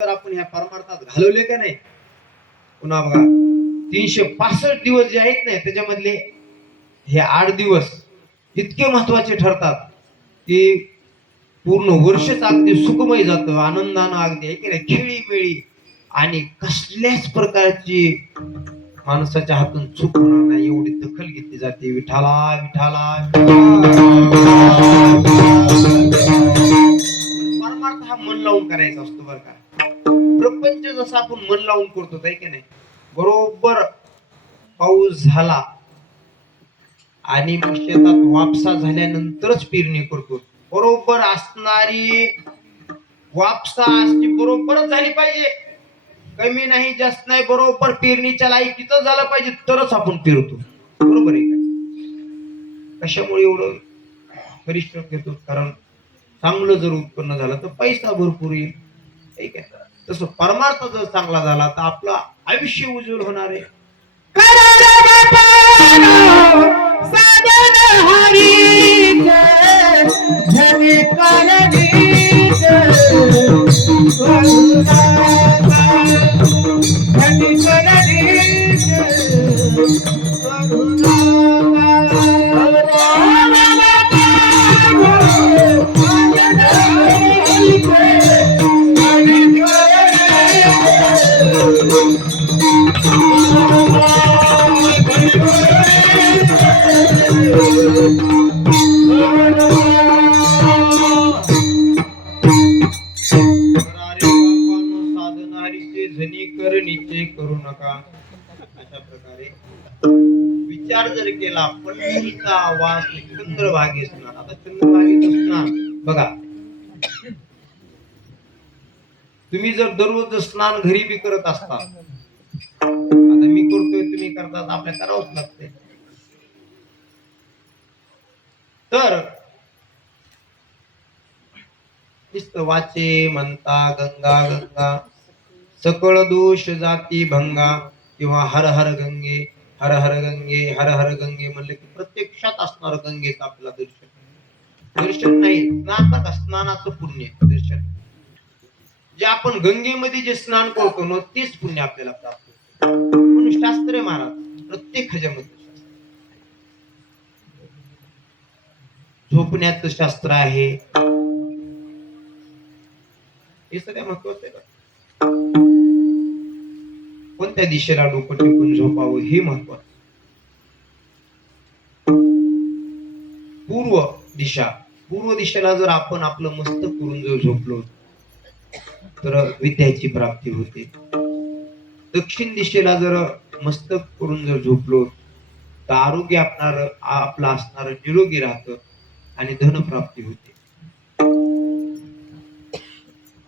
तर आपण ह्या परमार्थात घालवले का नाही. पुन्हा बघा 365 दिवस जे आहेत ना त्याच्यामधले हे 8 दिवस इतके महत्वाचे ठरतात की पूर्ण वर्षच अगदी सुखमय जातं, आनंदानं अगदी आहे की नाही, खेळीमेळी आणि कसल्याच प्रकारची माणसाच्या हातून चूक होणार नाही एवढी दखल घेतली जाते. विठाला विठाला परमार्थ हा मन लावून करायचा असतो बरं का. प्रपंच जसं आपण मन लावून करतो आहे की नाही, बरोबर पाऊस झाला आणि मग शेतात वापसा झाल्यानंतरच पेरणी करतो. बरोबर असणारी वापसा अशी बरोबरच झाली पाहिजे, कमी नाही जास्त नाही, बरोबर पेरणीच्या लायकीचं झालं पाहिजे तरच आपण पेरतो. बरोबर आहे का. कशामुळे एवढं परिश्रम घेतो, कारण चांगलं जर उत्पन्न झालं तर पैसा भरपूर येईल. ठीक आहे, तसं परमार्थ जर चांगला झाला तर आपलं आयुष्य उज्ज्वल होणार आहे. करू नका. अशा प्रकारे विचार जर केला पंढरीचा आवाज चंद्रभागे स्नान. आता चंद्रभागेचं स्नान बघा, तुम्ही जर दररोज स्नान घरी बी करत असता, आता मी करतोय तुम्ही करतात, आपल्या करावंच लागतंय. तर वाचे म्हणता गंगा गंगा सकळ दोष जाती भंगा, किंवा हर हर गंगे हर हर गंगे हर हर गंगे म्हणलं की प्रत्यक्षात असणार गंगेचं आपलं दर्शन नाही, स्नान का स्नानाचं पुण्य दर्शन. जे आपण गंगेमध्ये जे स्नान करतो ना तेच पुण्य आपल्याला प्राप्त होतं. म्हणून शास्त्र महाराज प्रत्येक ह्याच्यामध्ये झोपण्याचं शास्त्र आहे, हे सगळं महत्वाचं आहे. कोणत्या दिशेला डोकं टेकून झोपावं हे महत्वाचं. पूर्व दिशेला जर आपण आपलं मस्तक करून जर झोपलो तर विद्याची प्राप्ती होते. दक्षिण दिशेला जर मस्तक करून जर झोपलो तर आरोग्य आपलं असणार निरोगी राहतं आणि धन प्राप्ती होते.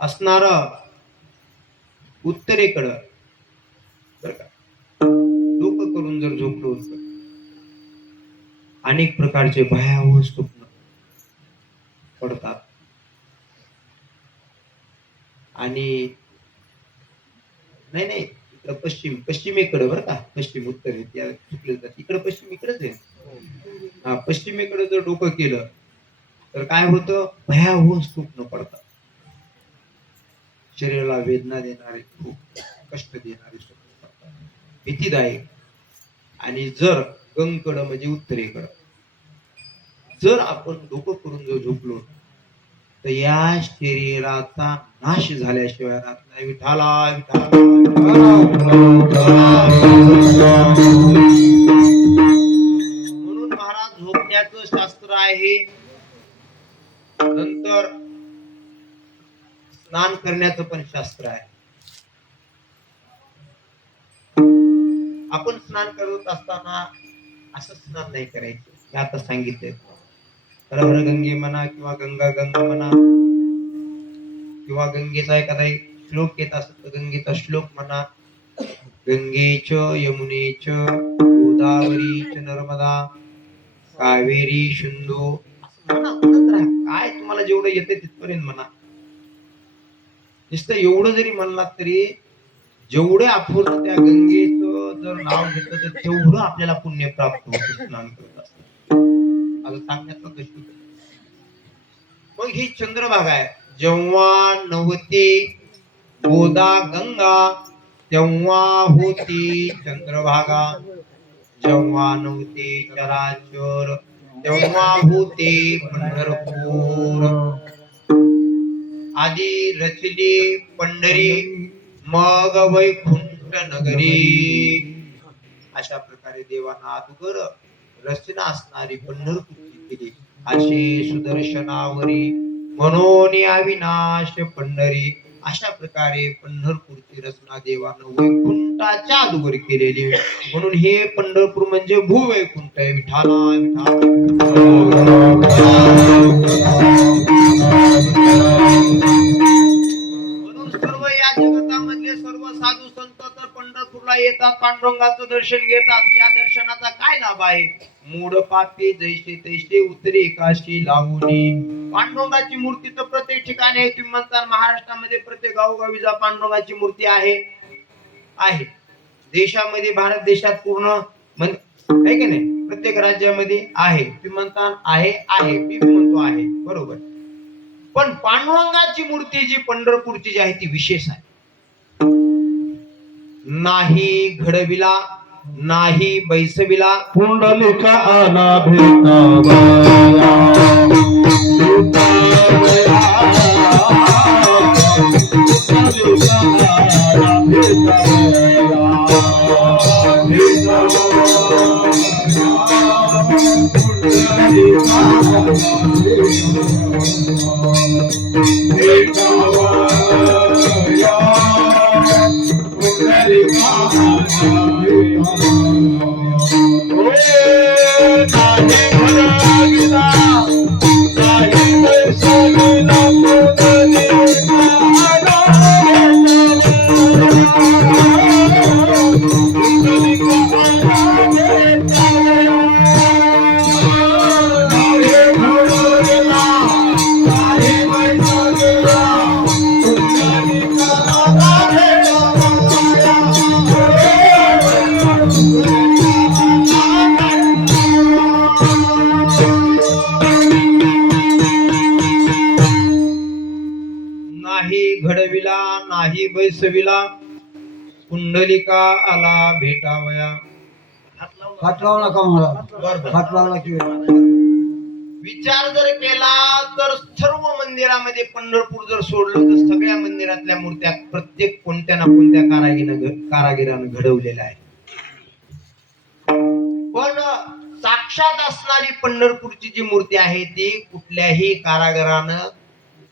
असणार उत्तरेकडं बर का डोकं करून जर झोपलो अनेक प्रकारचे भयावह स्वप्न पडतात. आणि नाही इकडं पश्चिमेकडे बरं का, पश्चिम उत्तर इकडं पश्चिम इकडेच आहे. पश्चिमेकडे जर डोकं केलं तर काय होतं, भयावह स्वप्न पडतात, शरीराला वेदना देणारे, खूप कष्ट देणारे स्वप्न पडतात, भीतीदायक. आणि जर गंगकडं म्हणजे उत्तरेकडं जर आपण डोकं करून जर झोपलो तर या शरीराचा नाश झाल्याशिवाय राहत नाही. विठाला म्हणून महाराज झोपण्याचं शास्त्र आहे, नंतर स्नान करण्याचं पण शास्त्र आहे. आपण स्नान करत असताना असं स्नान नाही करायचं, हे आता सांगितलंय. हर हर गंगे म्हणा किंवा गंगा गंगा म्हणा, किंवा गंगेचा एखादा श्लोक येत असत तर गंगेचा श्लोक म्हणा. गंगेच यमुनेच गोदावरीच नर्मदा कावेरी सिंधू, काय तुम्हाला जेवढं येते तिथपर्यंत म्हणा. नुसतं एवढं जरी म्हणलात तरी जेवढे आपण त्या गंगेचं जर नाव घेतलं तर तेवढं आपल्याला पुण्य प्राप्त होतं स्नान करत असताना. आता सांगण्याचा दृष्टी. मग ही चंद्रभागा आहे. जेव्हा नवते गोदा गंगा तेव्हा होती चंद्रभागा, जेव्हा नव्हते चराचर तेव्हा होते पंढरपूर. आधी रचली पंढरी मग वैकुंठ नगरी. अशा प्रकारे देवानं अगोदर रचना असणारी पंढरपूरची केली. असे सुदर्शनावरी म्हणून अविनाश पंढरी. अशा प्रकारे पंढरपूरची रचना देवानं वैकुंठाच्या अगोदर केलेली. म्हणून हे पंढरपूर म्हणजे भूवैकुंठ आहे. विठाला म्हणून सर्व या जगतामधले सर्व साधू संत तर पंढरपूरला येतात, पांडुरंगाचं दर्शन घेतात. या दर्शनाचा काय लाभ आहे? मूढ पापी जैसे तैसे उतरे काशी लावणी. पांडुरंगाची मूर्ती तर प्रत्येक ठिकाणी आहे. तुम्ही म्हणता महाराष्ट्रामध्ये प्रत्येक गावोगावी जा पांडुरंगाची मूर्ती आहे. आहे देशामध्ये, भारत देशात पूर्ण आहे की नाही, प्रत्येक राज्यामध्ये आहे. तुम्ही म्हणता आहे, आहे मी म्हणतो आहे, बरोबर. पण पांडुरंगाची मूर्ती जी पंढरपूरची जी आहे ती विशेष आहे. नाही घडविला नाही बैसविला पुंडलिका आला भेटावया. घडविला नाही बैसविला पुंडलिका आला भेटावया. हात लावला का महाराज? हात लावला की विचार जर केला तर सर्व मंदिरामध्ये पंढरपूर जर सोडलं तर सगळ्या मंदिरातल्या मूर्त्या प्रत्येक कोणत्या ना कोणत्या कारागिरानं घडवलेल्या आहे. पण साक्षात असणारी पंढरपूरची जी मूर्ती आहे ती कुठल्याही कारागिरानं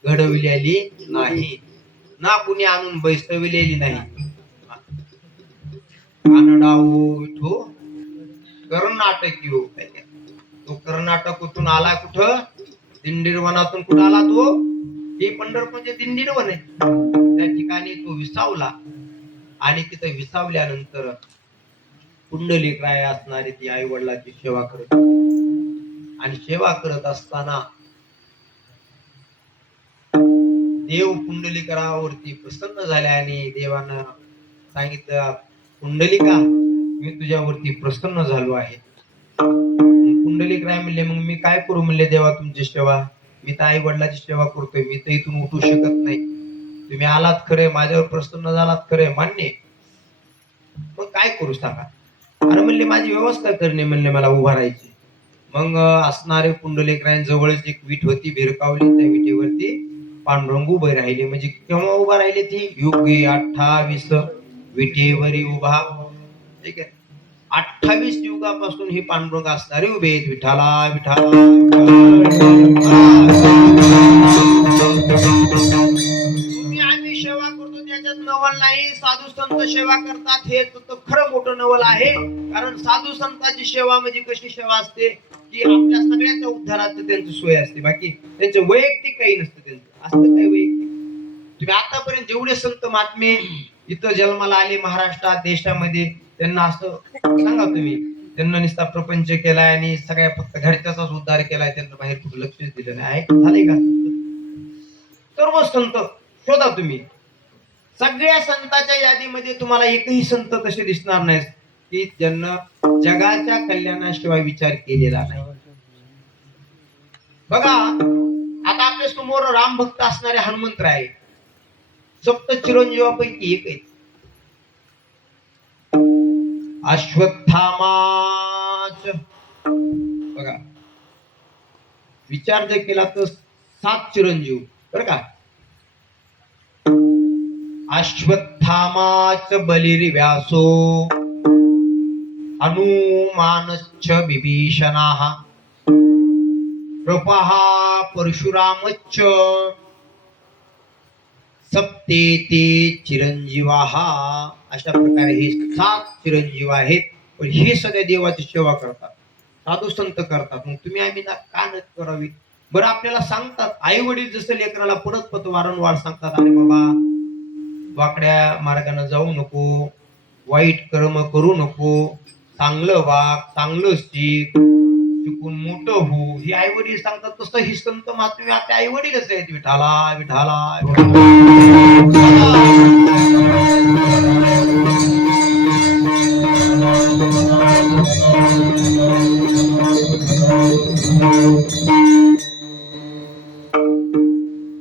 घडविलेली नाही, ना कुणी आणून बैसविलेली नाही. कानडाओ विठो कर्नाटकी हो. तो कर्नाटकातून आला कुठं? दिंडीरवनातून कुठं आला तो? हे पंढरपूरचे दिंडीरवन आहे. त्या ठिकाणी तो विसावला आणि तिथं विसावल्यानंतर पुंडलिक राय असणारी ती आई वडिलांची सेवा करत आणि सेवा करत असताना देव पुंडलिकावरती प्रसन्न झाले आणि देवानं सांगितलं, पुंडलिका मी तुझ्यावरती प्रसन्न झालो आहे. पुंडलिक राय म्हणले, मग मी काय करू म्हणले देवा तुमची सेवा? मी तर आई वडिलांची सेवा करतोय, मी तर इथून उठू शकत नाही. तुम्ही आलात खरे, माझ्यावर प्रसन्न झालात खरे, मान्य, मग काय करू सांगा? अरे म्हणले माझी व्यवस्था करणे म्हणले मला उभा राहायची. मग असणारे पुंडलिक राय जवळच एक वीट होती भिरकावली, त्या विटेवरती पांडुरंग उभे राहिले. म्हणजे केव्हा उभा राहिले? ती योग्य 28 विटेवरी उभा. ठीक आहे, 28 युगापासून हे पांडुरंग असणारे उभे आहेत. विठाला विठाला. तुम्ही आम्ही सेवा करतो त्याच्यात नवल नाही. साधू संत सेवा करतात हे तर खरं मोठं नवल आहे. कारण साधू संतांची सेवा म्हणजे कशी सेवा असते की आपल्या सगळ्यांच्या उद्धाराचं त्यांची सोय असते. बाकी त्यांचं वैयक्तिक काही नसतं. त्यांचं असतं काही वैयक्तिक. तुम्ही आतापर्यंत जेवढे संत महात्मे इथं जन्माला आले महाराष्ट्रात देशामध्ये, त्यांना असं सांगा तुम्ही, त्यांना नुसता प्रपंच केलाय आणि सगळ्या फक्त घरच्याचाच उद्धार केलाय, त्यांना बाहेर कुठं लक्षच दिलं नाही. झालंय का? सर्व संत शोधा तुम्ही, सगळ्या संतांच्या यादीमध्ये तुम्हाला एकही संत तसे दिसणार नाही की ज्यांना जगाच्या कल्याणाशिवाय विचार केलेला नाही. बघा आता आपल्या समोर राम भक्त असणारे हनुमंतराय, सप्त चिरंजीवापैकी एक आहे. अश्वत्थामाच बघा, विचार जर केला तर 7 चिरंजीव बर का. अश्वत्थामाच बलिर्व्यासो हनुमानश्च विभीषणाः कृपः परशुरामश्च सप्तेते चिरंजीवाः. अशा प्रकारे हे 7 चिरंजीव आहेत. पण हे सगळे देवाची सेवा करतात, साधू संत करतात. मग तुम्ही आम्ही ना का न करावी. बरं आपल्याला सांगतात, आई वडील जसं लेकराला परत वारंवार सांगतात, अरे बाबा वाकड्या मार्गाने जाऊ नको, वाईट कर्म करू नको, चांगलं वाग, चांगलं शिक, शिकून मोठं हो, हे आई वडील सांगतात. तसं ही संत महात्मे आपले आई वडीलच आहेत. विठाला विठाला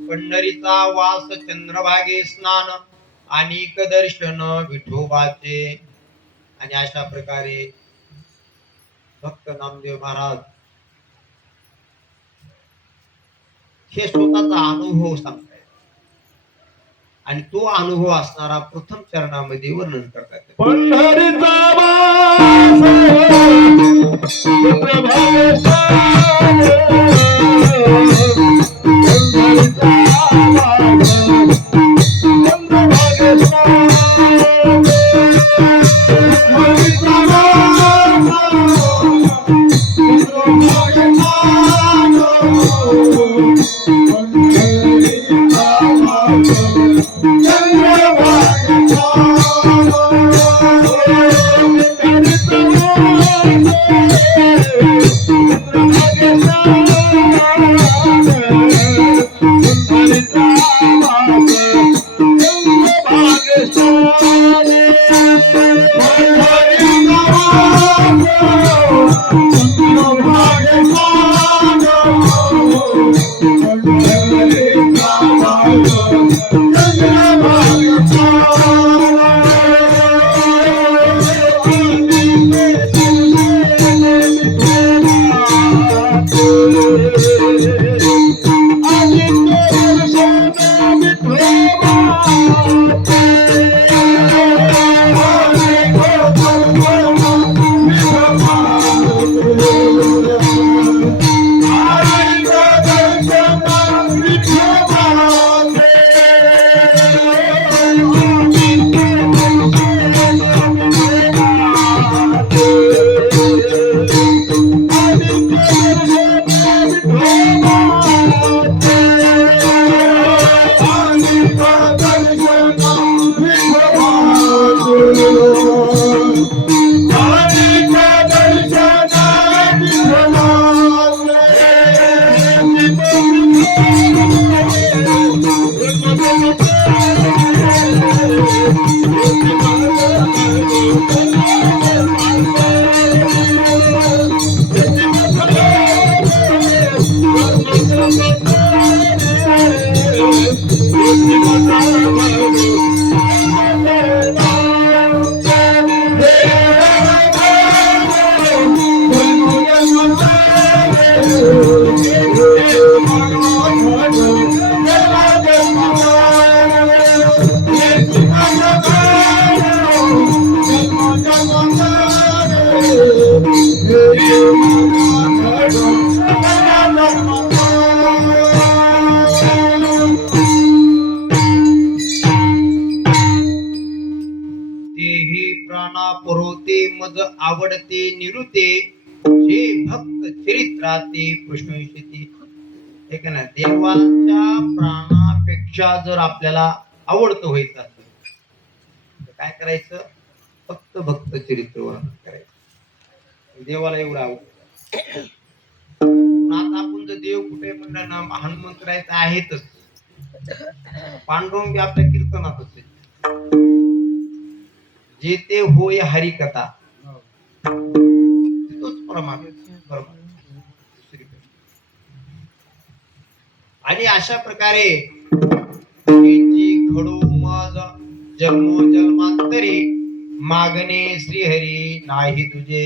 पंढरीचा वास चंद्रभागे स्नान अनेक दर्शन विठोबाचे. आणि अशा प्रकारे भक्त नामदेव महाराज हे स्वतःचा अनुभव सांगतायत. आणि तो अनुभव असणारा प्रथम चरणामध्ये वर्णन करतात. पंढरीचा पुरवते मज आवडते निरुते जे भक्त चरित्राते प्रशंसिते. हे का नाही, देवाच्या प्राणापेक्षा जर आपल्याला आवडतं व्हायचं असेल तर काय करायचं, फक्त भक्त चरित्र वर्णन करायचं. देवाला एवढं आवडतं. आता आपण जर देव कुठे म्हणलं ना, हनुमंतरायचं आहेतच, पांडुरंग आपल्या कीर्तनातच आहे. जे ते होय हरिकथा तोच परमात्मा. आणि अशा प्रकारे घडो मज जन्मोजन्मांतरी मागणे श्रीहरी नाही तुझे